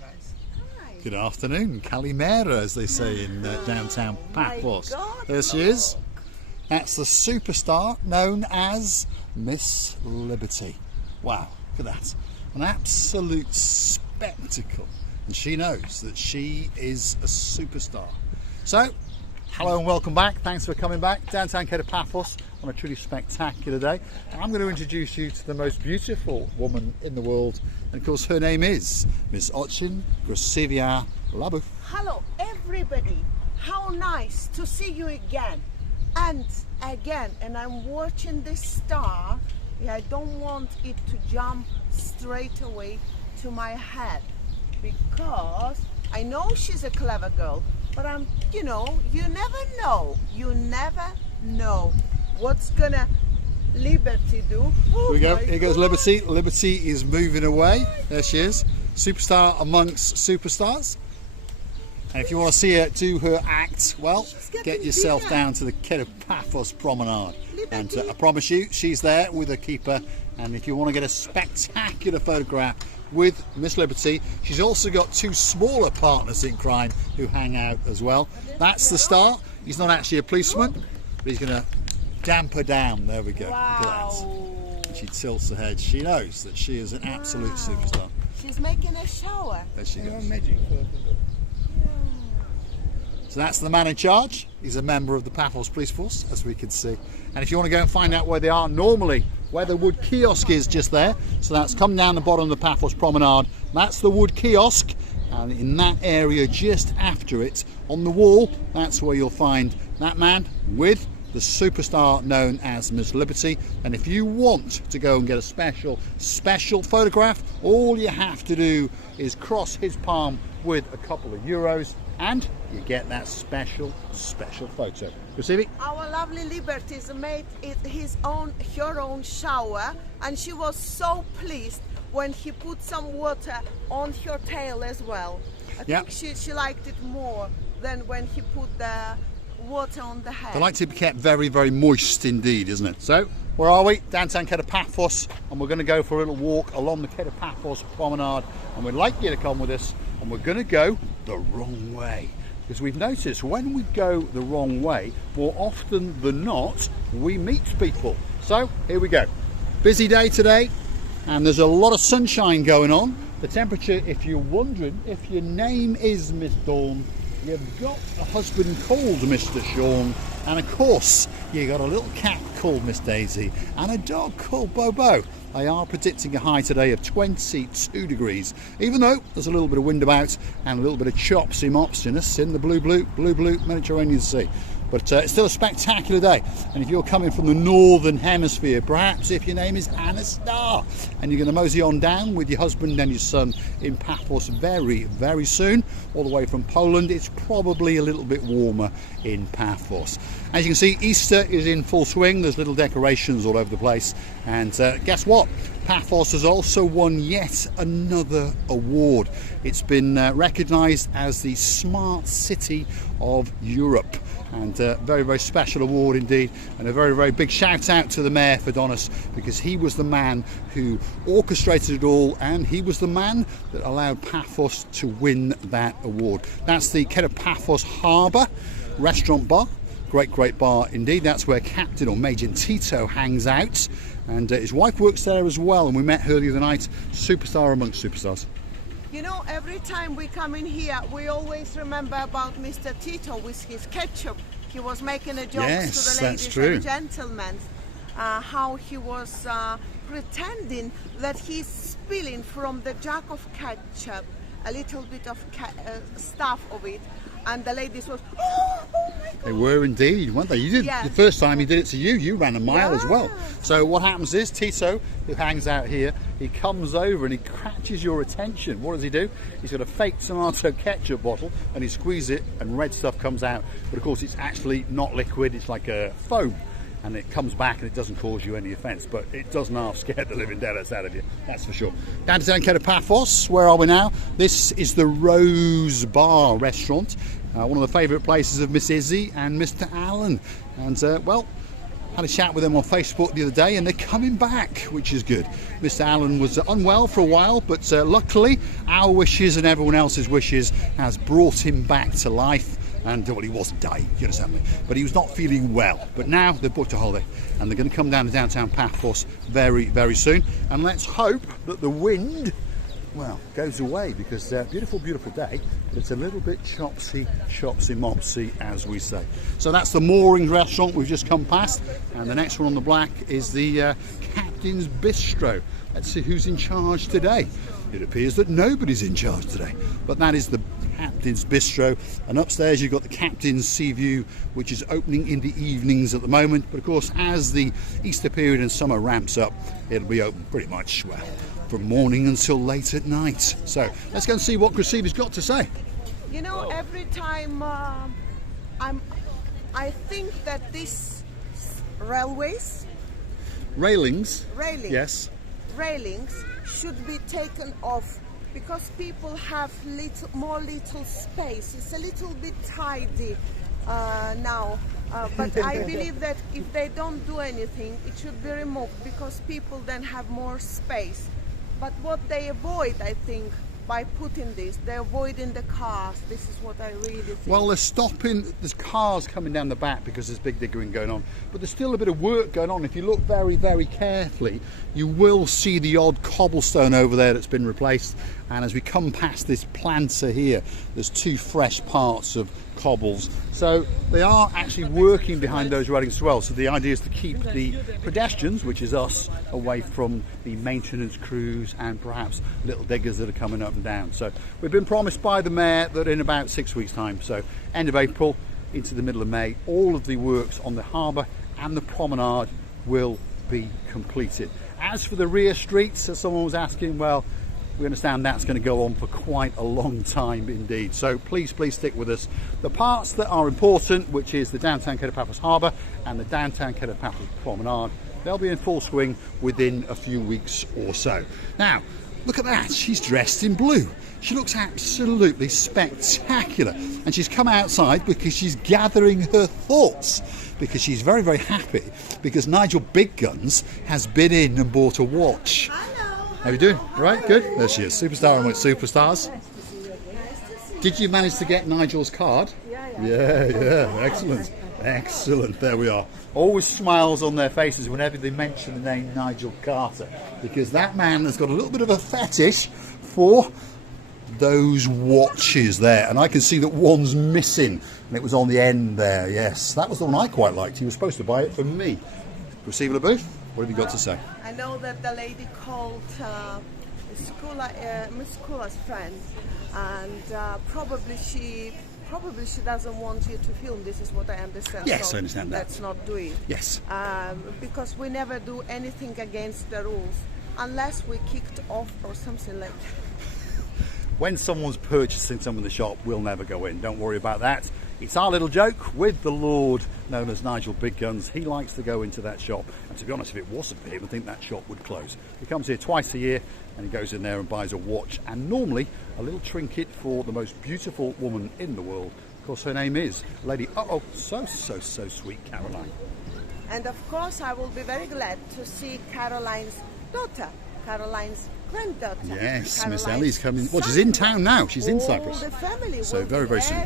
guys. Hi. Good afternoon, Kalimera, as they say in downtown Paphos. There she is. That's the superstar known as Miss Liberty. Wow, look at that. An absolute spectacle. And she knows that she is a superstar. So, hello and welcome back. Thanks for coming back. Downtown Paphos on a truly spectacular day. I'm going to introduce you to the most beautiful woman in the world. And of course her name is Miss Ochin Grosivia Labu. Hello everybody. How nice to see you again. And again, and I'm watching this star. I don't want it to jump straight away to my head because I know she's a clever girl, but you never know. You never know what's gonna Liberty do. Here we go. Here goes Liberty. Liberty is moving away. There she is. Superstar amongst superstars. And if you want to see her do her act, well, get yourself down to the Paphos Promenade. And I promise you, she's there with her keeper. And if you want to get a spectacular photograph with Miss Liberty, she's also got two smaller partners in crime who hang out as well. That's the star. He's not actually a policeman, but he's going to damp her down. There we go. Wow. Look at that. She tilts her head. She knows that she is an absolute superstar. She's making a shower. There she goes. Magic. So that's the man in charge. He's a member of the Paphos Police Force, as we can see. And if you want to go and find out where they are, normally where the wood kiosk is just there. So that's come down the bottom of the Paphos Promenade. That's the wood kiosk. And in that area just after it, on the wall, that's where you'll find that man with the superstar known as Miss Liberty. And if you want to go and get a special photograph, all you have to do is cross his palm with a couple of euros and you get that special photo. Receiving? Our lovely Liberty's made her own shower, and she was so pleased when he put some water on her tail as well. I think she liked it more than when he put the water on the head. They like to be kept very, very moist indeed, isn't it? So, where are we? Downtown Paphos, and we're going to go for a little walk along the Paphos Promenade, and we'd like you to come with us, and we're going to go the wrong way. Because we've noticed when we go the wrong way, more often than not, we meet people. So, here we go. Busy day today, and there's a lot of sunshine going on. The temperature, if you're wondering if your name is Miss Dawn, you've got a husband called Mr. Sean, and of course you got a little cat called Miss Daisy and a dog called Bobo. They are predicting a high today of 22 degrees, even though there's a little bit of wind about and a little bit of chopsy-mopsiness in the blue Mediterranean Sea. But it's still a spectacular day, and if you're coming from the northern hemisphere, perhaps if your name is Anna Star, and you're going to mosey on down with your husband and your son in Paphos very, very soon, all the way from Poland, it's probably a little bit warmer in Paphos. As you can see, Easter is in full swing. There's little decorations all over the place, and guess what? Paphos has also won yet another award. It's been recognised as the Smart City of Europe, and a very, very special award indeed, and a very, very big shout out to the Mayor Fedonis, because he was the man who orchestrated it all, and he was the man that allowed Paphos to win that award. That's the Paphos Harbour restaurant bar. Great bar indeed. That's where Captain or Major Tito hangs out, and his wife works there as well, and we met her the other night. Superstar amongst superstars. You know, every time we come in here, we always remember about Mr. Tito with his ketchup. He was making a joke to the ladies and gentlemen, how he was pretending that he's spilling from the jug of ketchup a little bit of stuff of it, and the ladies was, oh my God. They were indeed, weren't they? You did the first time he did it to you. You ran a mile as well. So what happens is Tito, who hangs out here, he comes over and he catches your attention. What does he do? He's got a fake tomato ketchup bottle and he squeezes it and red stuff comes out. But of course it's actually not liquid, it's like a foam. And it comes back and it doesn't cause you any offence, but it doesn't half scare the living daylights out of you, that's for sure. Downtown Paphos, where are we now? This is the Rose Bar restaurant, one of the favourite places of Miss Izzy and Mr. Allen. And well, Had a chat with them on Facebook the other day, and they're coming back, which is good. Mr. Allen was unwell for a while, but luckily our wishes and everyone else's wishes has brought him back to life. And well, he wasn't dying, you understand me, but he was not feeling well. But now they've booked a holiday, and they're going to come down to downtown Paphos very, very soon. And let's hope that the wind, well, goes away, because beautiful, beautiful day, but it's a little bit chopsy mopsy, as we say. So that's the Moorings restaurant we've just come past, and the next one on the black is the Captain's Bistro. Let's see who's in charge today. It appears that nobody's in charge today, but that is the Captain's Bistro, and upstairs you've got the Captain's Sea View, which is opening in the evenings at the moment, but of course as the Easter period and summer ramps up, it'll be open pretty much, well, from morning until late at night. So let's go and see what Cressida's got to say. You know, every time I think that these railings, Yes. railings should be taken off, because people have more little space. It's a little bit tidy now, but I believe that if they don't do anything, it should be removed, because people then have more space. But what they avoid, I think, by putting this, they're avoiding the cars. This is what I really think. Well, they're stopping, there's cars coming down the back because there's big diggering going on, but there's still a bit of work going on. If you look very, very carefully, you will see the odd cobblestone over there that's been replaced, and as we come past this planter here, there's two fresh parts of cobbles. So they are actually working behind those railings as well. So the idea is to keep the pedestrians, which is us, away from the maintenance crews and perhaps little diggers that are coming up and down. So we've been promised by the mayor that in about 6 weeks' time, so end of April into the middle of May, all of the works on the harbour and the promenade will be completed. As for the rear streets, as someone was asking, well, we understand that's going to go on for quite a long time indeed. So please stick with us. The parts that are important, which is the downtown Paphos Harbour and the downtown Paphos Promenade, they'll be in full swing within a few weeks or so. Now, look at that. She's dressed in blue. She looks absolutely spectacular. And she's come outside because she's gathering her thoughts, because she's very, very happy because Nigel Big Guns has been in and bought a watch. How are you doing? Right, good. There she is, superstar amongst superstars. Did you manage to get Nigel's card? Yeah. Excellent. There we are. Always smiles on their faces whenever they mention the name Nigel Carter, because that man has got a little bit of a fetish for those watches there, and I can see that one's missing, and it was on the end there. Yes, that was the one I quite liked. He was supposed to buy it for me. Receive the booth. What have you got to say? I know that the lady called Miss Kula's friend, and probably she doesn't want you to film. This is what I understand. Yes, so I understand that. Let's not do it. Yes. Because we never do anything against the rules unless we kicked off or something like that. When someone's purchasing some in the shop, we'll never go in. Don't worry about that. It's our little joke with the Lord, known as Nigel Big Guns. He likes to go into that shop. And to be honest, if it wasn't for him, I think that shop would close. He comes here twice a year, and he goes in there and buys a watch, and normally a little trinket for the most beautiful woman in the world. Of course, her name is Lady so sweet Caroline. And of course, I will be very glad to see Caroline's daughter, Caroline's granddaughter. Yes, Miss Ellie's coming. Well, she's in town now. She's in Cyprus. The family so will very, be very soon.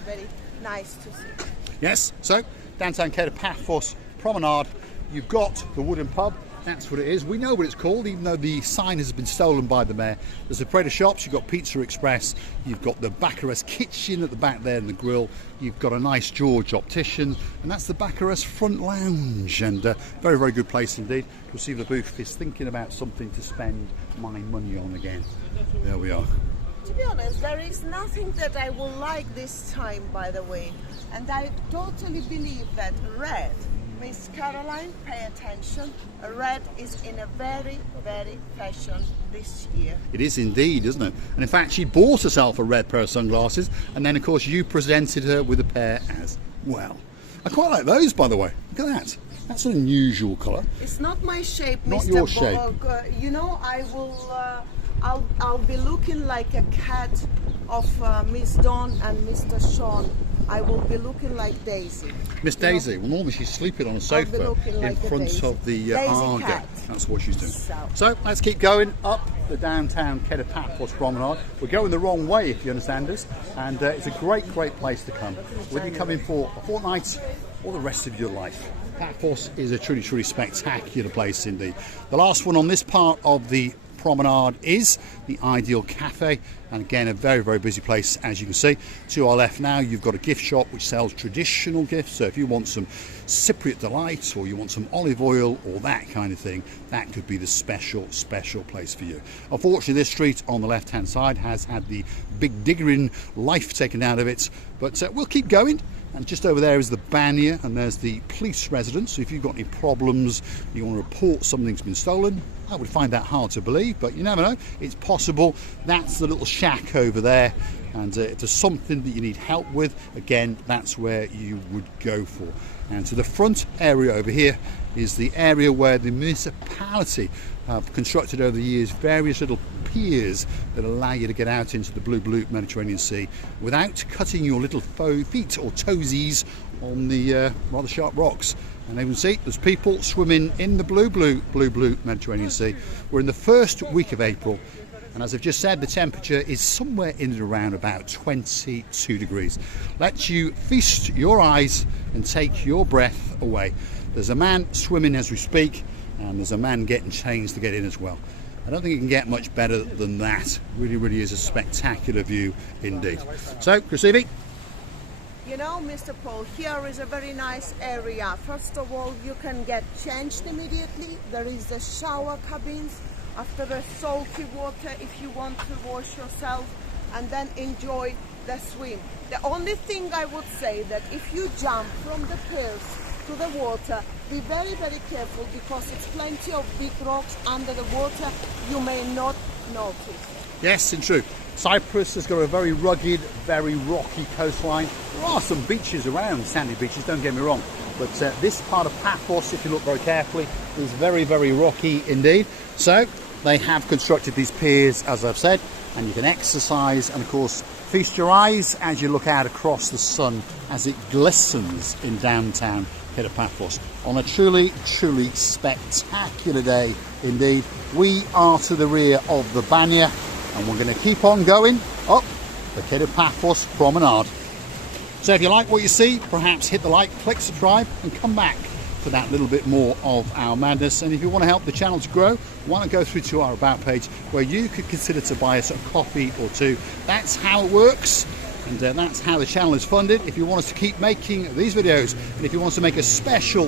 Very nice to see. Yes, so downtown Paphos Promenade, you've got the wooden pub. That's what it is. We know what it's called, even though the sign has been stolen by the mayor. There's the Prater shops, you've got Pizza Express, you've got the Baccarat kitchen at the back there and the grill, you've got a nice George optician, and that's the Baccarat front lounge. And very, very good place indeed. You'll see the booth is thinking about something to spend my money on again. There we are. To be honest, there is nothing that I will like this time, by the way. And I totally believe that red, Miss Caroline, pay attention. Red is in a very, very fashion this year. It is indeed, isn't it? And in fact, she bought herself a red pair of sunglasses, and then of course you presented her with a pair as well. I quite like those, by the way. Look at that. That's an unusual colour. It's not my shape, Not Mr. your shape. You know, I will. I'll be looking like a cat of Miss Dawn and Mr. Sean, I will be looking like Daisy. Miss Daisy, well normally she's sleeping on a sofa in like front of the Arga. cat. That's what she's doing. So let's keep going up the downtown Paphos Promenade. We're going the wrong way, if you understand us, and it's a great place to come. Whether you come in for a fortnight or the rest of your life. Paphos is a truly spectacular place indeed. The last one on this part of the promenade is the Ideal Cafe, and again a very busy place, as you can see. To our left now you've got a gift shop which sells traditional gifts, so if you want some Cypriot delight or you want some olive oil or that kind of thing, that could be the special place for you. Unfortunately this street on the left hand side has had the big diggering life taken out of it, but we'll keep going. And just over there is the Banya, and there's the police residence. So if you've got any problems, you want to report something's been stolen, I would find that hard to believe, but you never know, it's possible. That's the little shack over there, and if there's something that you need help with, again, that's where you would go for. And to the front area over here is the area where the municipality have constructed over the years various little piers that allow you to get out into the blue Mediterranean Sea without cutting your little feet or toesies on the rather sharp rocks. And you can see there's people swimming in the blue Mediterranean Sea. We're in the first week of April, and as I've just said, the temperature is somewhere in and around about 22 degrees. Let you feast your eyes and take your breath away. There's a man swimming as we speak, and there's a man getting changed to get in as well. I don't think it can get much better than that. Really is a spectacular view indeed. So, Krasivi? You know, Mr. Paul, here is a very nice area. First of all, you can get changed immediately. There is the shower cabins after the salty water if you want to wash yourself, and then enjoy the swim. The only thing I would say that if you jump from the piers to the water, be very careful, because it's plenty of big rocks under the water. You may not notice. Yes, and true. Cyprus has got a very rugged, very rocky coastline. There are some beaches around, sandy beaches, don't get me wrong, but this part of Paphos, if you look very carefully, is very rocky indeed. So they have constructed these piers, as I've said, and you can exercise and of course feast your eyes as you look out across the sun as it glistens in downtown Paphos on a truly spectacular day indeed. We are to the rear of the Banya, and we're going to keep on going up the Paphos Promenade. So if you like what you see, perhaps hit the like, click subscribe, and come back for that little bit more of our madness. And if you want to help the channel to grow, why not go through to our About page, where you could consider to buy us a coffee or two. That's how it works, and that's how the channel is funded. If you want us to keep making these videos, and if you want us to make a special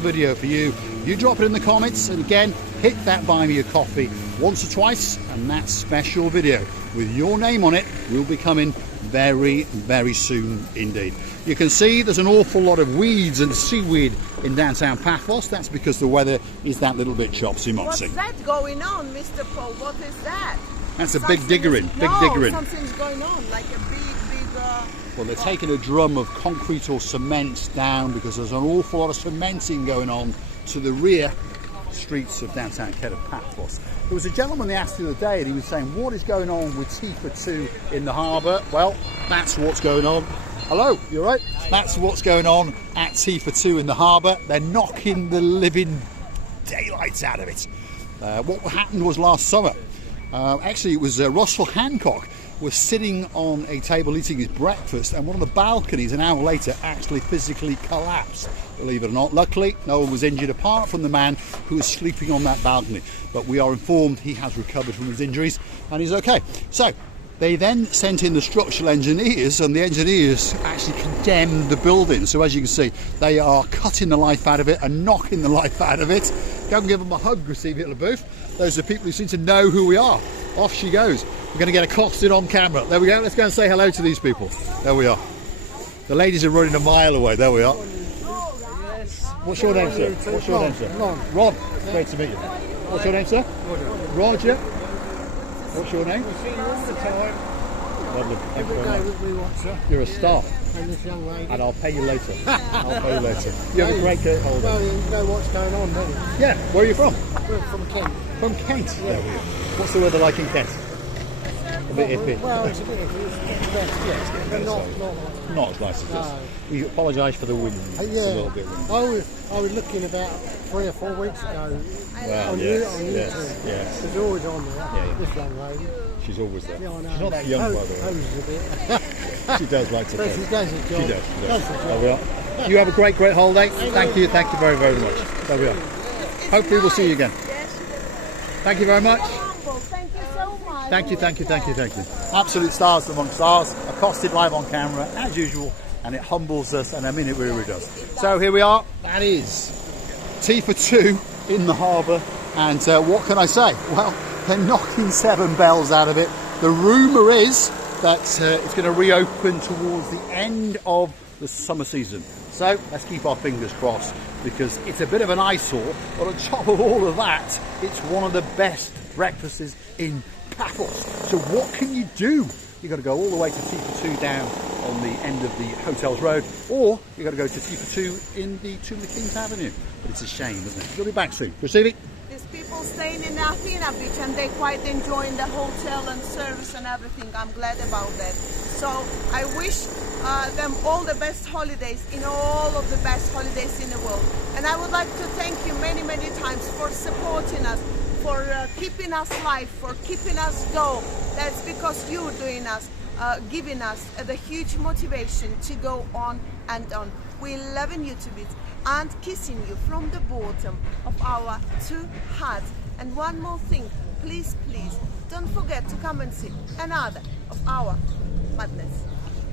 video for you, you drop it in the comments, and again, hit that buy me a coffee once or twice, and that special video with your name on it will be coming very soon indeed. You can see there's an awful lot of weeds and seaweed in downtown Paphos. That's because the weather is that little bit chopsy-mopsy. What's that going on, Mr. Paul? What is that? That's a big digger in. Something's going on, like a big well, they're taking a drum of concrete or cement down because there's an awful lot of cementing going on to the rear streets of downtown Paphos. There was a gentleman they asked the other day, and he was saying, what is going on with Tifa 2 in the harbour? Well, that's what's going on. Hello, you all right? That's what's going on at Tifa 2 in the harbour. They're knocking the living daylights out of it. What happened was last summer, actually it was Russell Hancock was sitting on a table eating his breakfast, and one of the balconies an hour later actually physically collapsed, believe it or not. Luckily no one was injured apart from the man who was sleeping on that balcony, but we are informed he has recovered from his injuries and he's okay. So they then sent in the structural engineers, and the engineers actually condemned the building. So as you can see, they are cutting the life out of it and knocking the life out of it. Go and give them a hug, Receive at the booth. Those are people who seem to know who we are. Off she goes. We're going to get accosted on camera. There we go. Let's go and say hello to these people. There we are. The ladies are running a mile away. There we are. What's your name, sir? What's your name, sir? Ron. Great to meet you. What's your name, sir? Roger. What's your name? We've seen you all the time. Lovely. Thank you very Every much. day we watch her. You're a star. And this young lady. And I'll pay you later. I'll pay you later. You have a great day. Hold Well, on. you know what's going on, don't you? Yeah. Where are you from? We're from Kent. From Kent. There we go. What's the weather like in Kent? bit iffy. Well, it's a bit iffy. It's getting better. Yeah, it's getting But better, not so like not as nice as No. this. We apologise for the wind. It's a little bit windy. I was looking about 3 or 4 weeks ago Well, on yes, YouTube. yes, yes. She's always on there. Yeah. This young lady. She's always there. Yeah, I know. She's not that young, by the way. Poses a bit. She does like to But pose. she does her job. She does. Does the job. There we are. You have a great holiday. Thank you very, very much. There we are. Hopefully we'll see you again. Thank you very much. Thank you so much. Thank you. Absolute stars among stars, accosted live on camera as usual, and it humbles us, and I mean it really does. So here we are. That is tea for 2 in the harbour, and what can I say? Well, they're knocking 7 bells out of it. The rumour is that it's going to reopen towards the end of the summer season. So let's keep our fingers crossed, because it's a bit of an eyesore, but on top of all of that, it's one of the best breakfasts in Paphos. So what can you do? You've got to go all the way to Tea for 2 down on the end of the Hotels Road, or you've got to go to Tea for 2 in the Tomb of the Kings Avenue. But it's a shame, isn't it? You'll be back soon. Proceed. There's people staying in Athena Beach and they quite enjoying the hotel and service and everything. I'm glad about that. So I wish them all the best holidays, in all of the best holidays in the world. And I would like to thank you many, many times for supporting us, for keeping us live, for keeping us go. That's because you're doing us, giving us the huge motivation to go on and on. We're loving you to bits and kissing you from the bottom of our 2 hearts. And one more thing, please, don't forget to come and see another of our madness.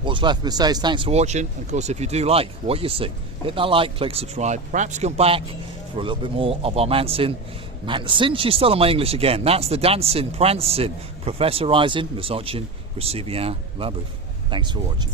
What's left for me to say is thanks for watching, and of course if you do like what you see, hit that like, click subscribe, perhaps come back for a little bit more of our Mancing, she's still on my English again, that's the dancing, prancing, professorising, misogyny, Receiving La Bouffe. Thanks for watching.